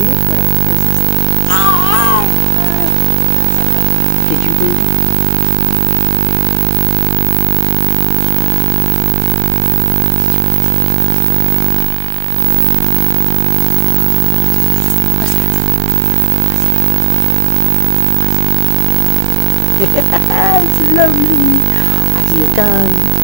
see it? Look, there's this. Did you read it? It's lovely. Are you done?